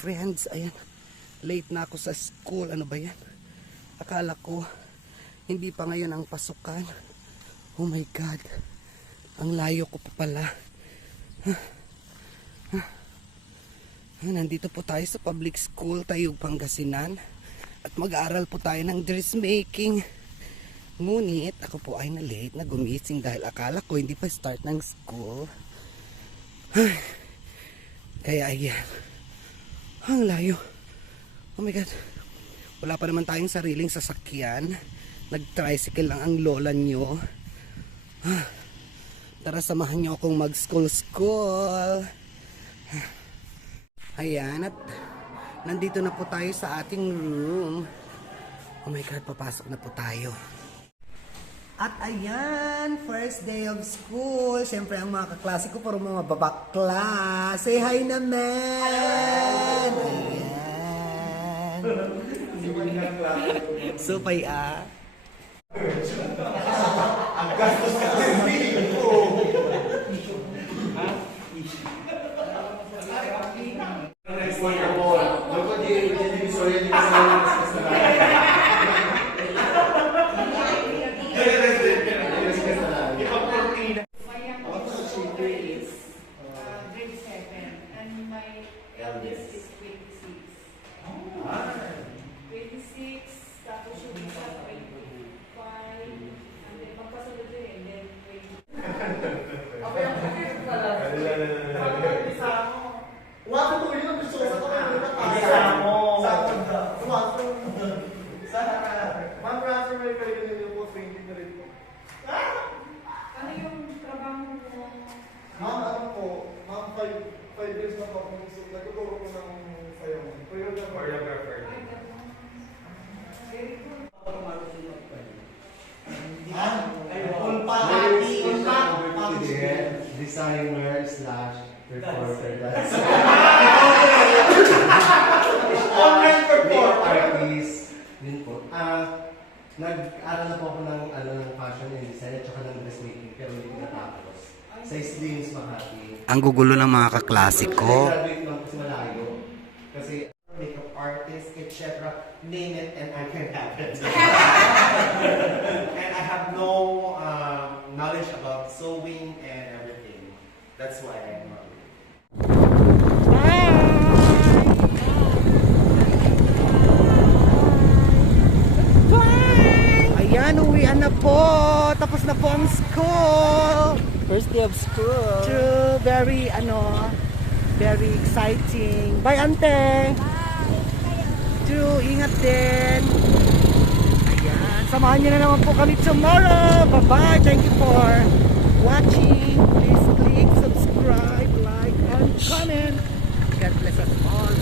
friends. Ayan, late na ako sa school. Ano ba yan? Akala ko hindi pa ngayon ang pasukan. Oh my God, ang layo ko pa pala. Nandito po tayo sa public school, Tayug, Pangasinan. At mag-aaral po tayo ng dressmaking. Ngunit ako po ay na-late na gumising dahil akala ko hindi pa start ng school. Kaya ayan, ang layo. Oh my God, wala pa naman tayong sariling sasakyan. Nag-tricycle lang ang lola nyo. Tara, samahan nyo akong mag-school. Ayan, at nandito na po tayo sa ating room. Oh my God, papasok na po tayo. At ayan, first day of school. Siyempre, ang mga kaklase ko, puro mga babakla. Say hi naman! Ayan. Supay ah. Ang gastos ka din po. Next one na po. Look at the divisory ni designer / reporter. That's online reporter. Artist. Yun po. Nag-aral na po ako ng fashion and design at saka ng dressmaking pero hindi ko natapos. Sa Slims Makati. Ang gugulo ng mga kaklase ko. Graduate lang kasi malayo. Kasi makeup artist, etc. Name it and I can have it. And I have no knowledge about sewing and everything. That's why I'm Ayan, uwian na po. Tapos na po ang school. First day of school. True, very very exciting. Bye, ante. True, ingat din. Ayan, samahan niyo na naman po kami tomorrow. Bye-bye. Thank you for watching. Please click subscribe, like, and comment. God bless us all.